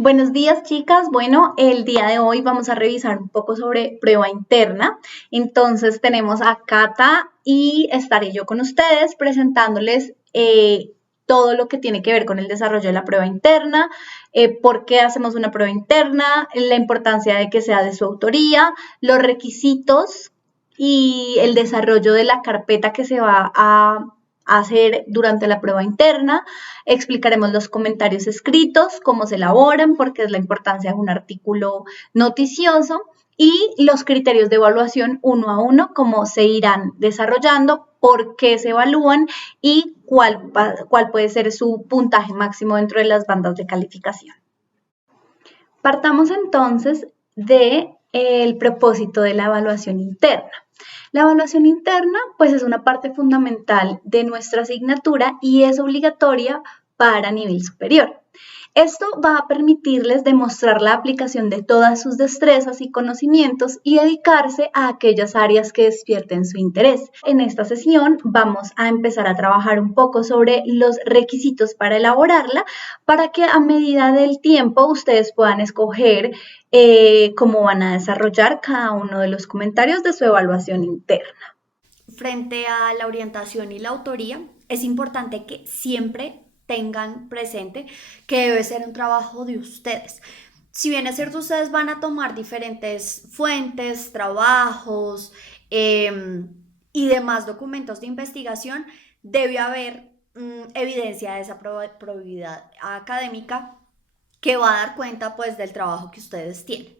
Buenos días, chicas. Bueno, el día de hoy vamos a revisar un poco sobre prueba interna. Entonces tenemos a Cata y estaré yo con ustedes presentándoles todo lo que tiene que ver con el desarrollo de la prueba interna, por qué hacemos una prueba interna, la importancia de que sea de su autoría, los requisitos y el desarrollo de la carpeta que se va a hacer durante la prueba interna. Explicaremos los comentarios escritos, cómo se elaboran, porque es la importancia de un artículo noticioso y los criterios de evaluación uno a uno, cómo se irán desarrollando, por qué se evalúan y cuál puede ser su puntaje máximo dentro de las bandas de calificación. Partamos entonces del propósito de la evaluación interna. La evaluación interna, pues es una parte fundamental de nuestra asignatura y es obligatoria para nivel superior. Esto va a permitirles demostrar la aplicación de todas sus destrezas y conocimientos y dedicarse a aquellas áreas que despierten su interés. En esta sesión vamos a empezar a trabajar un poco sobre los requisitos para elaborarla, para que a medida del tiempo ustedes puedan escoger cómo van a desarrollar cada uno de los comentarios de su evaluación interna. Frente a la orientación y la autoría, es importante que siempre tengan presente que debe ser un trabajo de ustedes. Si bien es cierto, ustedes van a tomar diferentes fuentes, trabajos y demás documentos de investigación, debe haber evidencia de esa probabilidad académica que va a dar cuenta pues del trabajo que ustedes tienen.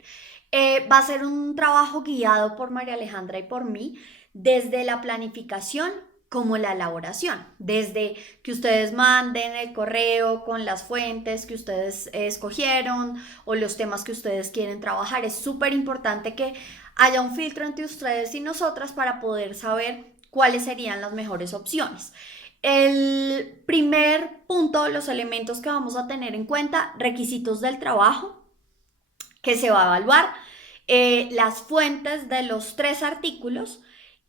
Va a ser un trabajo guiado por María Alejandra y por mí desde la planificación como la elaboración, desde que ustedes manden el correo con las fuentes que ustedes escogieron o los temas que ustedes quieren trabajar. Es súper importante que haya un filtro entre ustedes y nosotras para poder saber cuáles serían las mejores opciones. El primer punto, los elementos que vamos a tener en cuenta, requisitos del trabajo que se va a evaluar, las fuentes de los tres artículos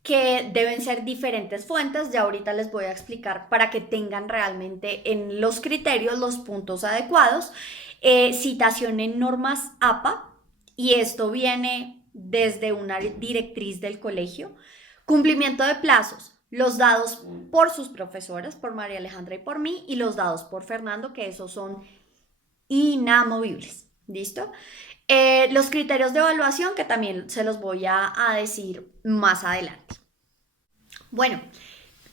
que deben ser diferentes fuentes, ya ahorita les voy a explicar para que tengan realmente en los criterios los puntos adecuados, citación en normas APA, y esto viene desde una directriz del colegio, cumplimiento de plazos, los dados por sus profesoras, por María Alejandra y por mí, y los dados por Fernando, que esos son inamovibles. ¿Listo? Los criterios de evaluación que también se los voy a decir más adelante. Bueno,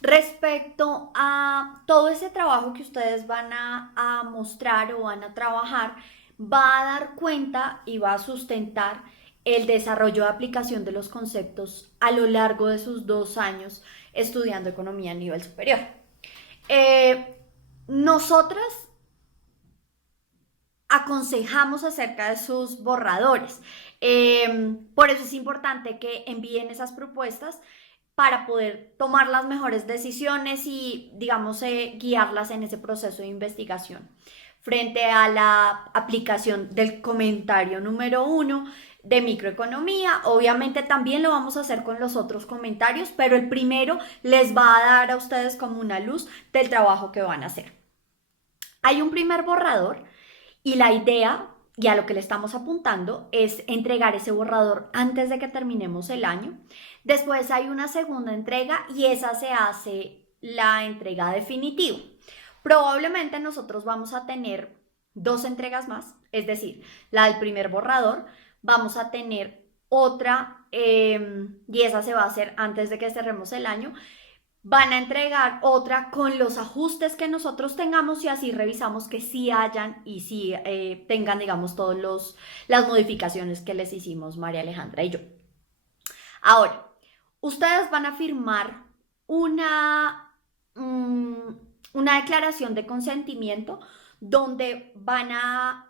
respecto a todo ese trabajo que ustedes van a mostrar o van a trabajar, va a dar cuenta y va a sustentar el desarrollo de aplicación de los conceptos a lo largo de sus 2 años estudiando economía a nivel superior. Nosotras aconsejamos acerca de sus borradores. Por eso es importante que envíen esas propuestas para poder tomar las mejores decisiones y, digamos, guiarlas en ese proceso de investigación. Frente a la aplicación del comentario número 1 de microeconomía, obviamente también lo vamos a hacer con los otros comentarios, pero el primero les va a dar a ustedes como una luz del trabajo que van a hacer. Hay un primer borrador y la idea, y a lo que le estamos apuntando, es entregar ese borrador antes de que terminemos el año. Después hay una segunda entrega y esa se hace la entrega definitiva. Probablemente nosotros vamos a tener 2 entregas más, es decir, la del primer borrador, vamos a tener otra y esa se va a hacer antes de que cerremos el año. Van a entregar otra con los ajustes que nosotros tengamos y así revisamos que sí hayan y sí tengan, digamos, todas las modificaciones que les hicimos María Alejandra y yo. Ahora, ustedes van a firmar una declaración de consentimiento donde van a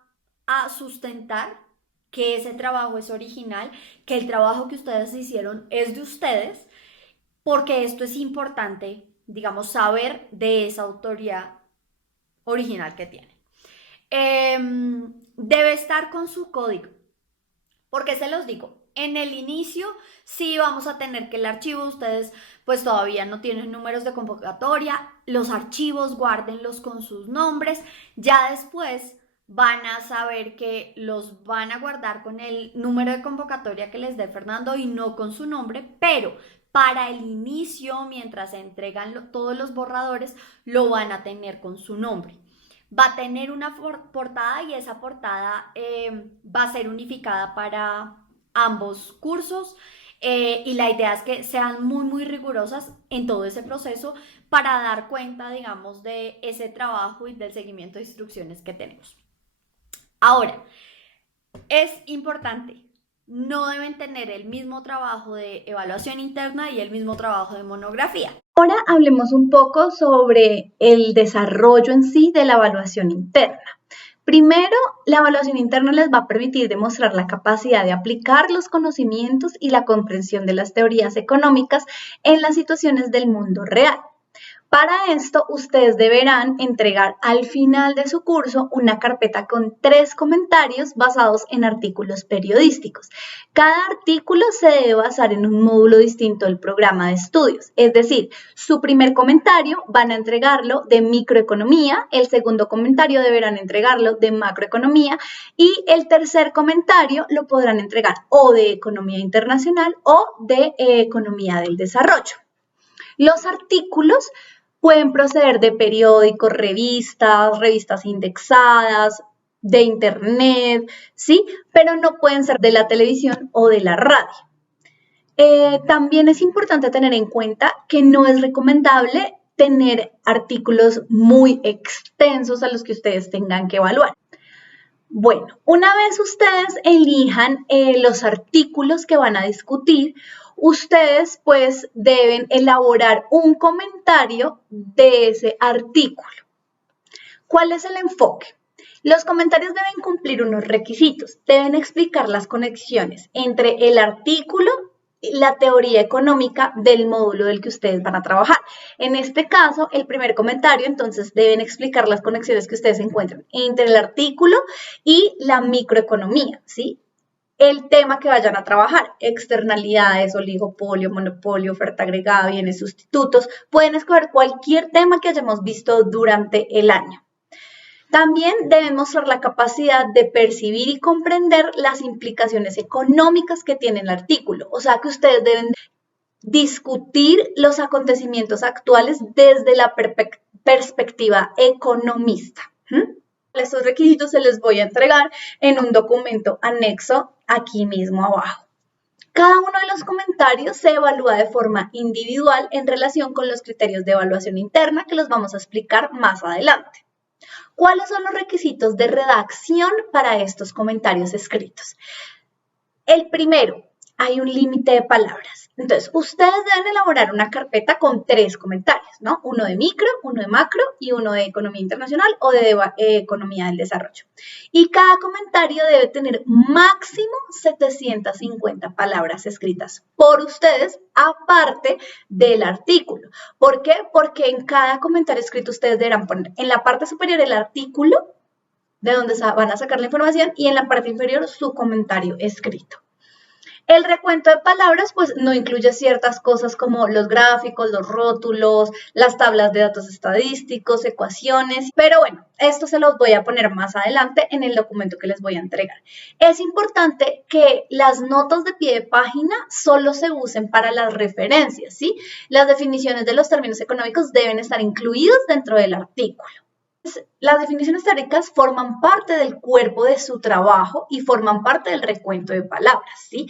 sustentar que ese trabajo es original, que el trabajo que ustedes hicieron es de ustedes, porque esto es importante, digamos, saber de esa autoría original que tiene. Debe estar con su código. ¿Por qué se los digo? En el inicio sí vamos a tener que el archivo, ustedes pues todavía no tienen números de convocatoria, los archivos guárdenlos con sus nombres, ya después van a saber que los van a guardar con el número de convocatoria que les dé Fernando y no con su nombre, pero para el inicio, mientras se entregan todos los borradores, lo van a tener con su nombre. Va a tener una portada y esa portada va a ser unificada para ambos cursos. Y la idea es que sean muy rigurosas en todo ese proceso para dar cuenta, digamos, de ese trabajo y del seguimiento de instrucciones que tenemos. Ahora, es importante, no deben tener el mismo trabajo de evaluación interna y el mismo trabajo de monografía. Ahora hablemos un poco sobre el desarrollo en sí de la evaluación interna. Primero, la evaluación interna les va a permitir demostrar la capacidad de aplicar los conocimientos y la comprensión de las teorías económicas en las situaciones del mundo real. Para esto, ustedes deberán entregar al final de su curso una carpeta con 3 comentarios basados en artículos periodísticos. Cada artículo se debe basar en un módulo distinto del programa de estudios. Es decir, su primer comentario van a entregarlo de microeconomía, el segundo comentario deberán entregarlo de macroeconomía y el tercer comentario lo podrán entregar o de economía internacional o de economía del desarrollo. Los artículos pueden proceder de periódicos, revistas indexadas, de internet, ¿sí? Pero no pueden ser de la televisión o de la radio. También es importante tener en cuenta que no es recomendable tener artículos muy extensos a los que ustedes tengan que evaluar. Bueno, una vez ustedes elijan los artículos que van a discutir, ustedes pues deben elaborar un comentario de ese artículo. ¿Cuál es el enfoque? Los comentarios deben cumplir unos requisitos, deben explicar las conexiones entre el artículo y la teoría económica del módulo del que ustedes van a trabajar. En este caso, el primer comentario, entonces, deben explicar las conexiones que ustedes encuentran entre el artículo y la microeconomía, ¿sí? El tema que vayan a trabajar, externalidades, oligopolio, monopolio, oferta agregada, bienes sustitutos, pueden escoger cualquier tema que hayamos visto durante el año. También deben mostrar la capacidad de percibir y comprender las implicaciones económicas que tiene el artículo, o sea que ustedes deben discutir los acontecimientos actuales desde la perspectiva economista. Estos requisitos se les voy a entregar en un documento anexo aquí mismo abajo. Cada uno de los comentarios se evalúa de forma individual en relación con los criterios de evaluación interna que los vamos a explicar más adelante. ¿Cuáles son los requisitos de redacción para estos comentarios escritos? El primero, hay un límite de palabras. Entonces, ustedes deben elaborar una carpeta con 3 comentarios, ¿no? Uno de micro, uno de macro y uno de economía internacional o de economía del desarrollo. Y cada comentario debe tener máximo 750 palabras escritas por ustedes, aparte del artículo. ¿Por qué? Porque en cada comentario escrito ustedes deberán poner en la parte superior el artículo de donde van a sacar la información y en la parte inferior su comentario escrito. El recuento de palabras pues no incluye ciertas cosas como los gráficos, los rótulos, las tablas de datos estadísticos, ecuaciones, pero bueno, esto se los voy a poner más adelante en el documento que les voy a entregar. Es importante que las notas de pie de página solo se usen para las referencias, ¿sí? Las definiciones de los términos económicos deben estar incluidas dentro del artículo. Las definiciones teóricas forman parte del cuerpo de su trabajo y forman parte del recuento de palabras, ¿sí?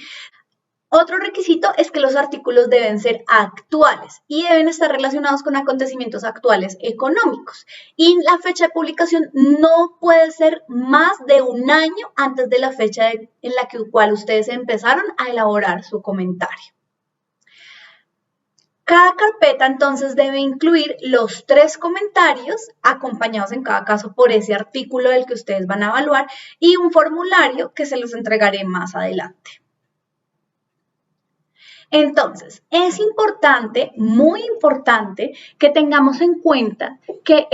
Otro requisito es que los artículos deben ser actuales y deben estar relacionados con acontecimientos actuales económicos. Y la fecha de publicación no puede ser más de un año antes de la fecha en la cual ustedes empezaron a elaborar su comentario. Cada carpeta entonces debe incluir los 3 comentarios acompañados en cada caso por ese artículo del que ustedes van a evaluar y un formulario que se los entregaré más adelante. Entonces, es importante, muy importante, que tengamos en cuenta que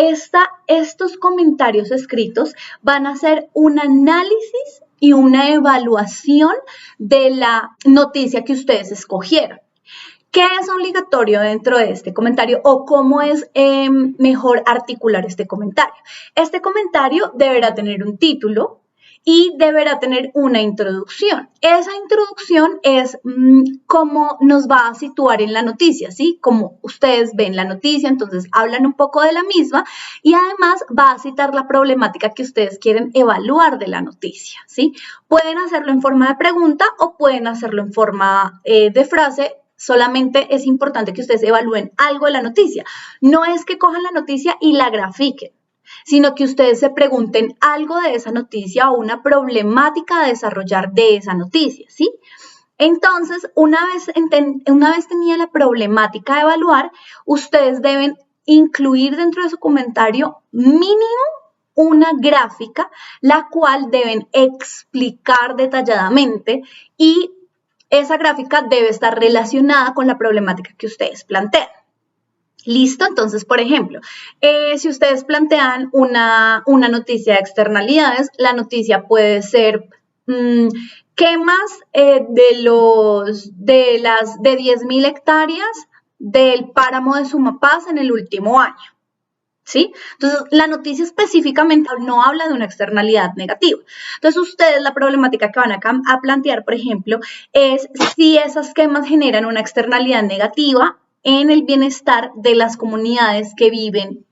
estos comentarios escritos van a ser un análisis y una evaluación de la noticia que ustedes escogieron. ¿Qué es obligatorio dentro de este comentario o cómo es mejor articular este comentario? Este comentario deberá tener un título y deberá tener una introducción. Esa introducción es cómo nos va a situar en la noticia, ¿sí? Como ustedes ven la noticia, entonces hablan un poco de la misma y además va a citar la problemática que ustedes quieren evaluar de la noticia, ¿sí? Pueden hacerlo en forma de pregunta o pueden hacerlo en forma de frase. Solamente es importante que ustedes evalúen algo de la noticia. No es que cojan la noticia y la grafiquen, sino que ustedes se pregunten algo de esa noticia o una problemática a desarrollar de esa noticia, ¿sí? Entonces, una vez tenía la problemática de evaluar, ustedes deben incluir dentro de su comentario mínimo una gráfica, la cual deben explicar detalladamente y esa gráfica debe estar relacionada con la problemática que ustedes plantean. ¿Listo? Entonces, por ejemplo, si ustedes plantean una noticia de externalidades, la noticia puede ser quemas de 10.000 hectáreas del páramo de Sumapaz en el último año. ¿Sí? Entonces, la noticia específicamente no habla de una externalidad negativa. Entonces, ustedes la problemática que van a plantear, por ejemplo, es si esas quemas generan una externalidad negativa en el bienestar de las comunidades que viven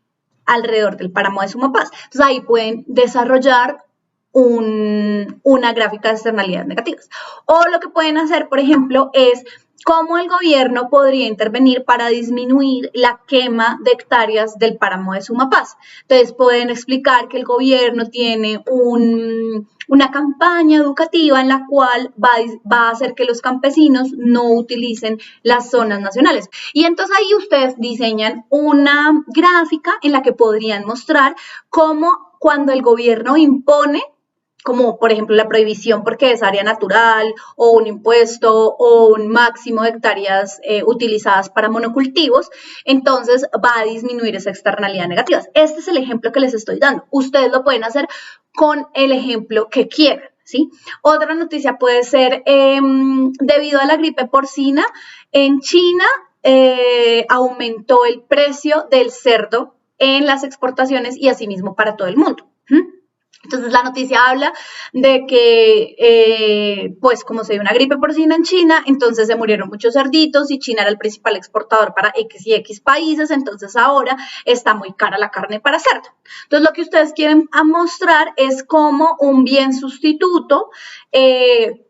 alrededor del páramo de Sumapaz. Entonces, ahí pueden desarrollar una gráfica de externalidades negativas. O lo que pueden hacer, por ejemplo, es cómo el gobierno podría intervenir para disminuir la quema de hectáreas del páramo de Sumapaz. Entonces, pueden explicar que el gobierno tiene una campaña educativa en la cual va a hacer que los campesinos no utilicen las zonas nacionales. Y entonces ahí ustedes diseñan una gráfica en la que podrían mostrar cómo cuando el gobierno impone, como por ejemplo la prohibición porque es área natural o un impuesto o un máximo de hectáreas utilizadas para monocultivos, entonces va a disminuir esa externalidad negativa. Este es el ejemplo que les estoy dando. Ustedes lo pueden hacer con el ejemplo que quieran, ¿sí? Otra noticia puede ser, debido a la gripe porcina, en China aumentó el precio del cerdo en las exportaciones y asimismo para todo el mundo. Entonces la noticia habla de que, pues como se dio una gripe porcina en China, entonces se murieron muchos cerditos y China era el principal exportador para X y X países, entonces ahora está muy cara la carne para cerdo. Entonces lo que ustedes quieren mostrar es cómo un bien sustituto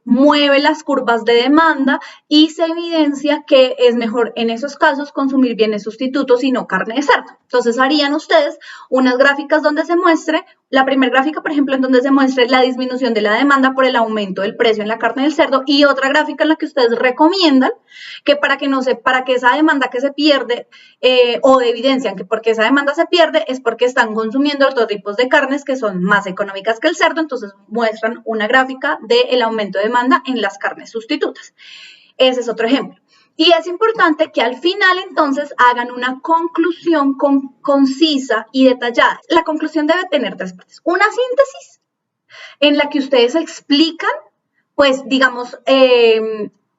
mueve las curvas de demanda y se evidencia que es mejor en esos casos consumir bienes sustitutos y no carne de cerdo. Entonces harían ustedes unas gráficas donde se muestre, la primera gráfica, por ejemplo, en donde se muestre la disminución de la demanda por el aumento del precio en la carne del cerdo y otra gráfica en la que ustedes recomiendan que para que esa demanda que se pierde o evidencian que porque esa demanda se pierde es porque están consumiendo otros tipos de carnes que son más económicas que el cerdo, entonces muestran una gráfica del aumento de demanda en las carnes sustitutas. Ese es otro ejemplo. Y es importante que al final entonces hagan una conclusión concisa y detallada. La conclusión debe tener tres partes. Una síntesis en la que ustedes explican, pues digamos,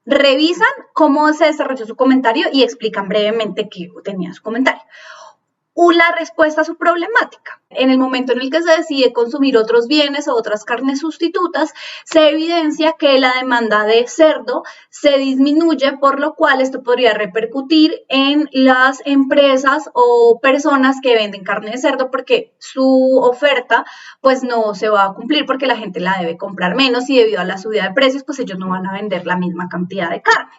revisan cómo se desarrolló su comentario y explican brevemente qué tenía su comentario. La respuesta a su problemática. En el momento en el que se decide consumir otros bienes o otras carnes sustitutas, se evidencia que la demanda de cerdo se disminuye, por lo cual esto podría repercutir en las empresas o personas que venden carne de cerdo porque su oferta pues no se va a cumplir porque la gente la debe comprar menos y debido a la subida de precios pues ellos no van a vender la misma cantidad de carne.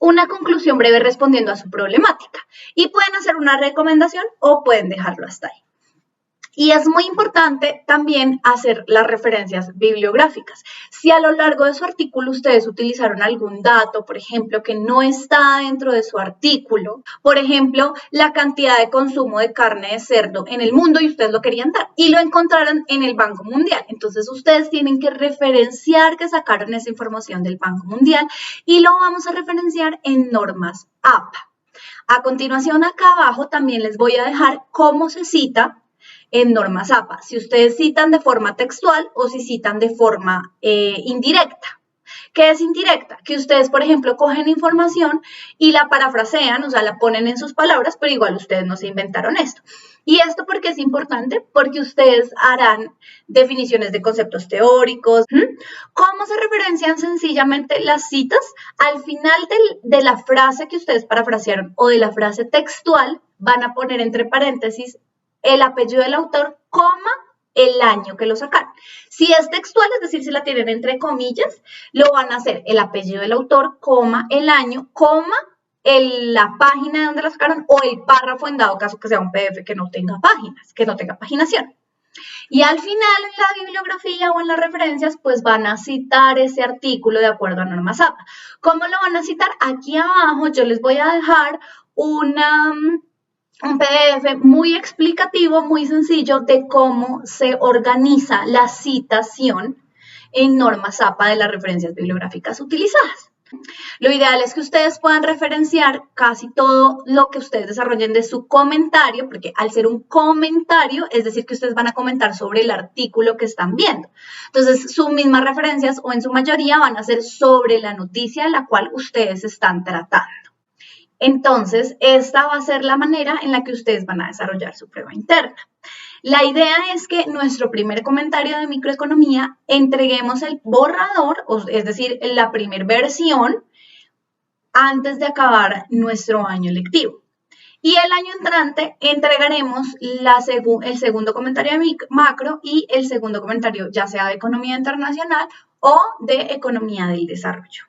Una conclusión breve respondiendo a su problemática y pueden hacer una recomendación o pueden dejarlo hasta ahí. Y es muy importante también hacer las referencias bibliográficas. Si a lo largo de su artículo ustedes utilizaron algún dato, por ejemplo, que no está dentro de su artículo, por ejemplo, la cantidad de consumo de carne de cerdo en el mundo y ustedes lo querían dar y lo encontraron en el Banco Mundial. Entonces ustedes tienen que referenciar que sacaron esa información del Banco Mundial y lo vamos a referenciar en normas APA. A continuación, acá abajo también les voy a dejar cómo se cita en normas APA, si ustedes citan de forma textual o si citan de forma indirecta. ¿Qué es indirecta? Que ustedes, por ejemplo, cogen información y la parafrasean, o sea, la ponen en sus palabras, pero igual ustedes no se inventaron esto. ¿Y esto por qué es importante? Porque ustedes harán definiciones de conceptos teóricos. ¿Cómo se referencian sencillamente las citas? Al final de la frase que ustedes parafrasearon o de la frase textual, van a poner entre paréntesis el apellido del autor, coma, el año que lo sacaron. Si es textual, es decir, si la tienen entre comillas, lo van a hacer el apellido del autor, coma, el año, coma, la página de donde la sacaron o el párrafo en dado caso que sea un PDF que no tenga páginas, que no tenga paginación. Y al final en la bibliografía o en las referencias, pues van a citar ese artículo de acuerdo a norma APA. ¿Cómo lo van a citar? Aquí abajo yo les voy a dejar un PDF muy explicativo, muy sencillo de cómo se organiza la citación en normas APA de las referencias bibliográficas utilizadas. Lo ideal es que ustedes puedan referenciar casi todo lo que ustedes desarrollen de su comentario, porque al ser un comentario, es decir, que ustedes van a comentar sobre el artículo que están viendo. Entonces, sus mismas referencias o en su mayoría van a ser sobre la noticia de la cual ustedes están tratando. Entonces, esta va a ser la manera en la que ustedes van a desarrollar su prueba interna. La idea es que nuestro primer comentario de microeconomía entreguemos el borrador, es decir, la primera versión, antes de acabar nuestro año lectivo. Y el año entrante entregaremos el segundo comentario de macro y el segundo comentario ya sea de economía internacional o de economía del desarrollo.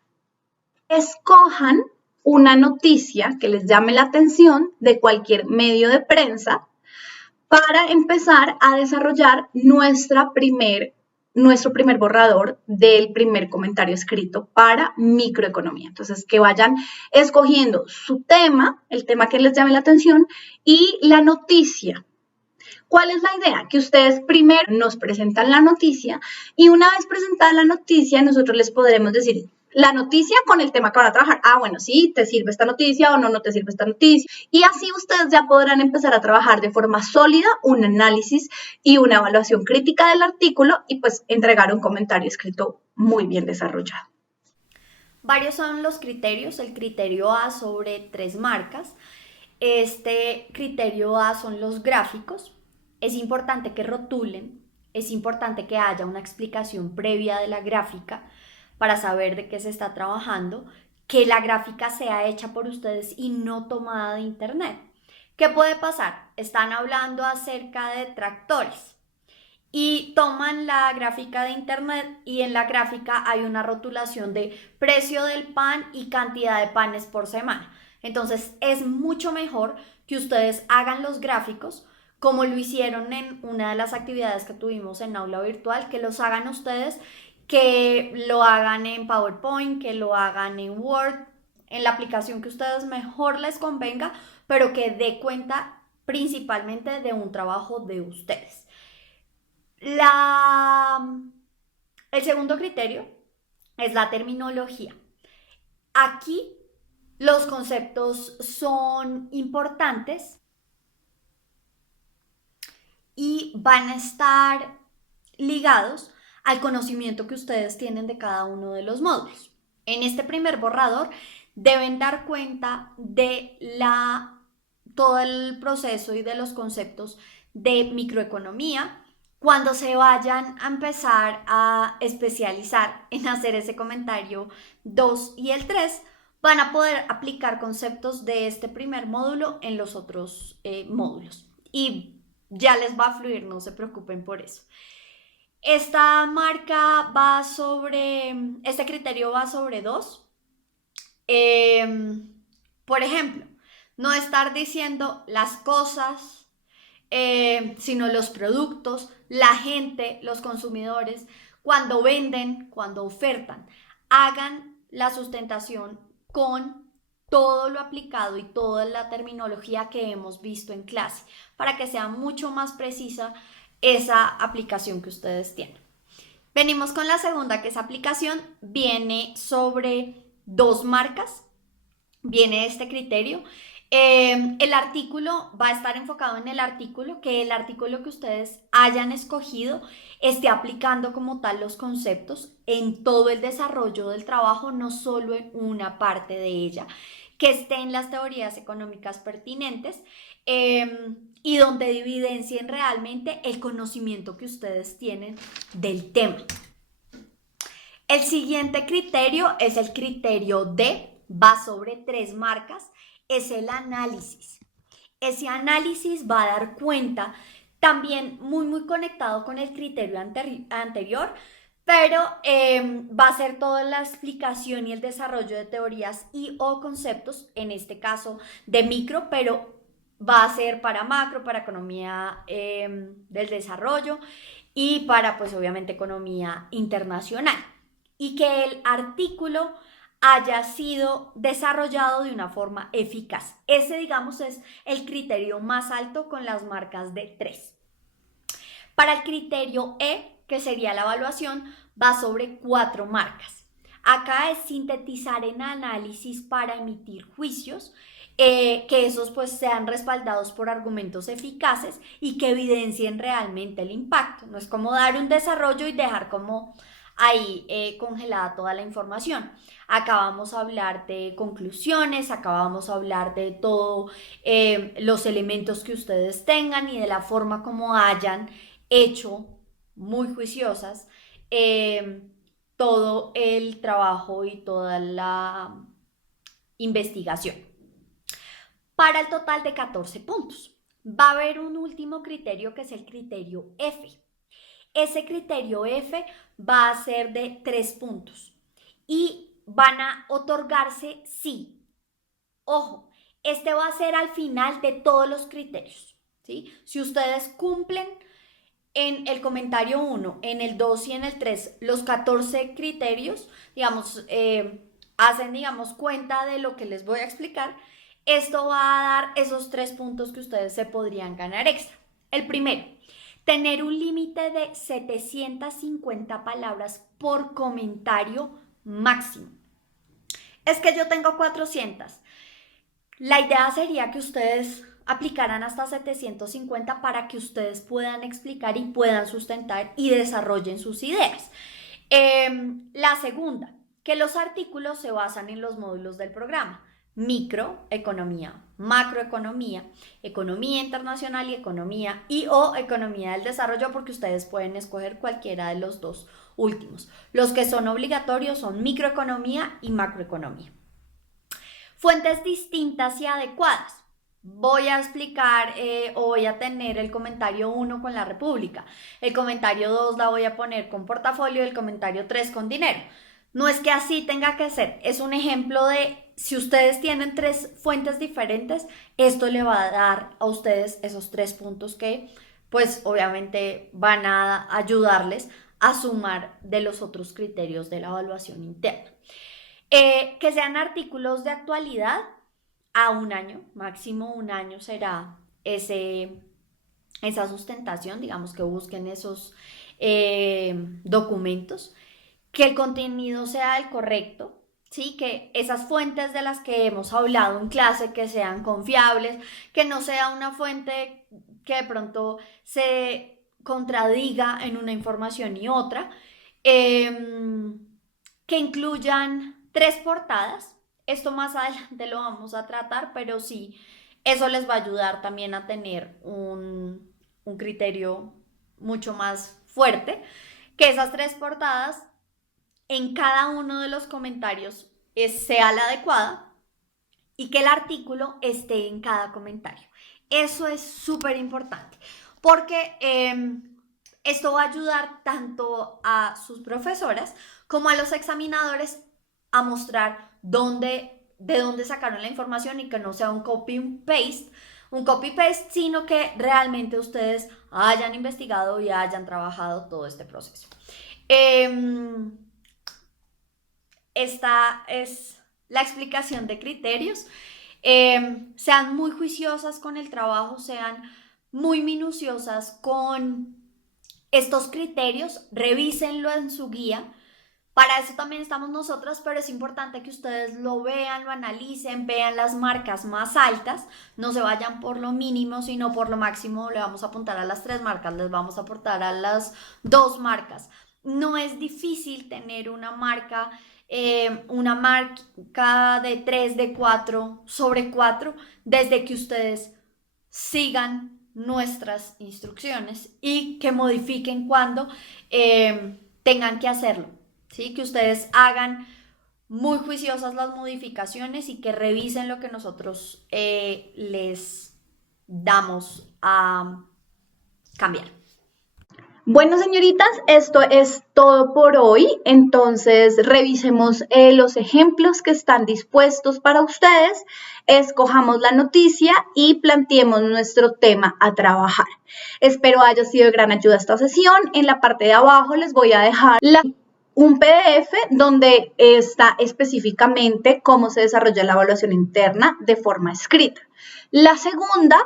Escojan una noticia que les llame la atención de cualquier medio de prensa para empezar a desarrollar nuestro primer borrador del primer comentario escrito para microeconomía. Entonces, que vayan escogiendo su tema, el tema que les llame la atención y la noticia. ¿Cuál es la idea? Que ustedes primero nos presentan la noticia y una vez presentada la noticia, nosotros les podremos decir la noticia con el tema que van a trabajar. Ah, bueno, sí, te sirve esta noticia o no, no te sirve esta noticia. Y así ustedes ya podrán empezar a trabajar de forma sólida un análisis y una evaluación crítica del artículo y pues entregar un comentario escrito muy bien desarrollado. Varios son los criterios. El criterio A sobre 3 marcas. Este criterio A son los gráficos. Es importante que rotulen, es importante que haya una explicación previa de la gráfica para saber de qué se está trabajando, que la gráfica sea hecha por ustedes y no tomada de internet. ¿Qué puede pasar? Están hablando acerca de tractores y toman la gráfica de internet y en la gráfica hay una rotulación de precio del pan y cantidad de panes por semana. Entonces es mucho mejor que ustedes hagan los gráficos como lo hicieron en una de las actividades que tuvimos en aula virtual, que los hagan ustedes, que lo hagan en PowerPoint, que lo hagan en Word, en la aplicación que ustedes mejor les convenga, pero que dé cuenta principalmente de un trabajo de ustedes. El segundo criterio es la terminología. Aquí los conceptos son importantes y van a estar ligados al conocimiento que ustedes tienen de cada uno de los módulos. En este primer borrador deben dar cuenta de todo el proceso y de los conceptos de microeconomía. Cuando se vayan a empezar a especializar en hacer ese comentario 2 y el 3, van a poder aplicar conceptos de este primer módulo en los otros módulos. Y ya les va a fluir, no se preocupen por eso. Este criterio va sobre 2. Por ejemplo, no estar diciendo las cosas, sino los productos, la gente, los consumidores, cuando venden, cuando ofertan. Hagan la sustentación con todo lo aplicado y toda la terminología que hemos visto en clase para que sea mucho más precisa esa aplicación que ustedes tienen. Venimos con la segunda, que es aplicación. Viene sobre 2 marcas. Viene este criterio. El artículo va a estar enfocado en el artículo, que el artículo que ustedes hayan escogido esté aplicando como tal los conceptos en todo el desarrollo del trabajo, no solo en una parte de ella, que esté en las teorías económicas pertinentes y donde evidencien realmente el conocimiento que ustedes tienen del tema. El siguiente criterio es el criterio D, va sobre 3 marcas, es el análisis. Ese análisis va a dar cuenta, también muy conectado con el criterio anterior, pero va a ser toda la explicación y el desarrollo de teorías y o conceptos, en este caso de micro, pero va a ser para macro, para economía del desarrollo y para, pues obviamente, economía internacional. Y que el artículo haya sido desarrollado de una forma eficaz. Ese, digamos, es el criterio más alto con las marcas de 3. Para el criterio E, que sería la evaluación, va sobre 4 marcas. Acá es sintetizar en análisis para emitir juicios, que esos pues sean respaldados por argumentos eficaces y que evidencien realmente el impacto. No es como dar un desarrollo y dejar como ahí congelada toda la información. Acá vamos a hablar de conclusiones, acá vamos a hablar de todos los elementos que ustedes tengan y de la forma como hayan hecho, muy juiciosas, todo el trabajo y toda la investigación. Para el total de 14 puntos. Va a haber un último criterio que es el criterio F. Ese criterio F va a ser de 3 puntos y van a otorgarse sí. Ojo, este va a ser al final de todos los criterios, ¿sí? Si ustedes cumplen en el comentario 1, en el 2 y en el 3 los 14 criterios, digamos, hacen, digamos, cuenta de lo que les voy a explicar, esto va a dar esos 3 puntos que ustedes se podrían ganar extra. El primero, tener un límite de 750 palabras por comentario máximo. Es que yo tengo 400. La idea sería que ustedes aplicaran hasta 750 para que ustedes puedan explicar y puedan sustentar y desarrollen sus ideas. La segunda, que los artículos se basan en los módulos del programa. Microeconomía, macroeconomía, economía internacional y economía o economía del desarrollo, porque ustedes pueden escoger cualquiera de los dos últimos. Los que son obligatorios son microeconomía y macroeconomía. Fuentes distintas y adecuadas. Voy a explicar o voy a tener el comentario 1 con la República, el comentario 2 la voy a poner con portafolio y el comentario 3 con dinero. No es que así tenga que ser, es un ejemplo de si ustedes tienen 3 fuentes diferentes, esto le va a dar a ustedes esos 3 puntos que pues obviamente van a ayudarles a sumar de los otros criterios de la evaluación interna. Que sean artículos de actualidad a 1 año, máximo 1 año será esa sustentación, digamos que busquen esos documentos, que el contenido sea el correcto, ¿sí? Que esas fuentes de las que hemos hablado en clase que sean confiables, que no sea una fuente que de pronto se contradiga en una información y otra, que incluyan 3 portadas. Esto más adelante lo vamos a tratar, pero sí, eso les va a ayudar también a tener un criterio mucho más fuerte, que esas 3 portadas en cada uno de los comentarios sea la adecuada y que el artículo esté en cada comentario. Eso es súper importante porque esto va a ayudar tanto a sus profesoras como a los examinadores a mostrar de dónde sacaron la información y que no sea un copy-paste, sino que realmente ustedes hayan investigado y hayan trabajado todo este proceso. Esta es la explicación de criterios. Sean muy juiciosas con el trabajo, sean muy minuciosas con estos criterios, revísenlo en su guía Para eso también estamos nosotras, pero es importante que ustedes lo vean, lo analicen, vean las marcas más altas, no se vayan por lo mínimo, sino por lo máximo. Le vamos a apuntar a las 3 marcas, les vamos a aportar a las 2 marcas. No es difícil tener una marca de 3, de 4, sobre 4, desde que ustedes sigan nuestras instrucciones y que modifiquen cuando tengan que hacerlo, ¿sí? Que ustedes hagan muy juiciosas las modificaciones y que revisen lo que nosotros les damos a cambiar. Bueno, señoritas, esto es todo por hoy. Entonces, revisemos los ejemplos que están dispuestos para ustedes, escojamos la noticia y planteemos nuestro tema a trabajar. Espero haya sido de gran ayuda esta sesión. En la parte de abajo les voy a dejar un PDF donde está específicamente cómo se desarrolla la evaluación interna de forma escrita. La segunda,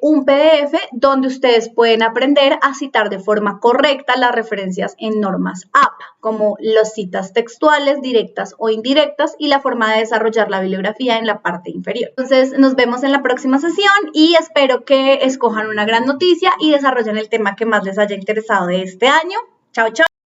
un PDF donde ustedes pueden aprender a citar de forma correcta las referencias en normas APA, como las citas textuales, directas o indirectas, y la forma de desarrollar la bibliografía en la parte inferior. Entonces, nos vemos en la próxima sesión y espero que escojan una gran noticia y desarrollen el tema que más les haya interesado de este año. Chao, chao.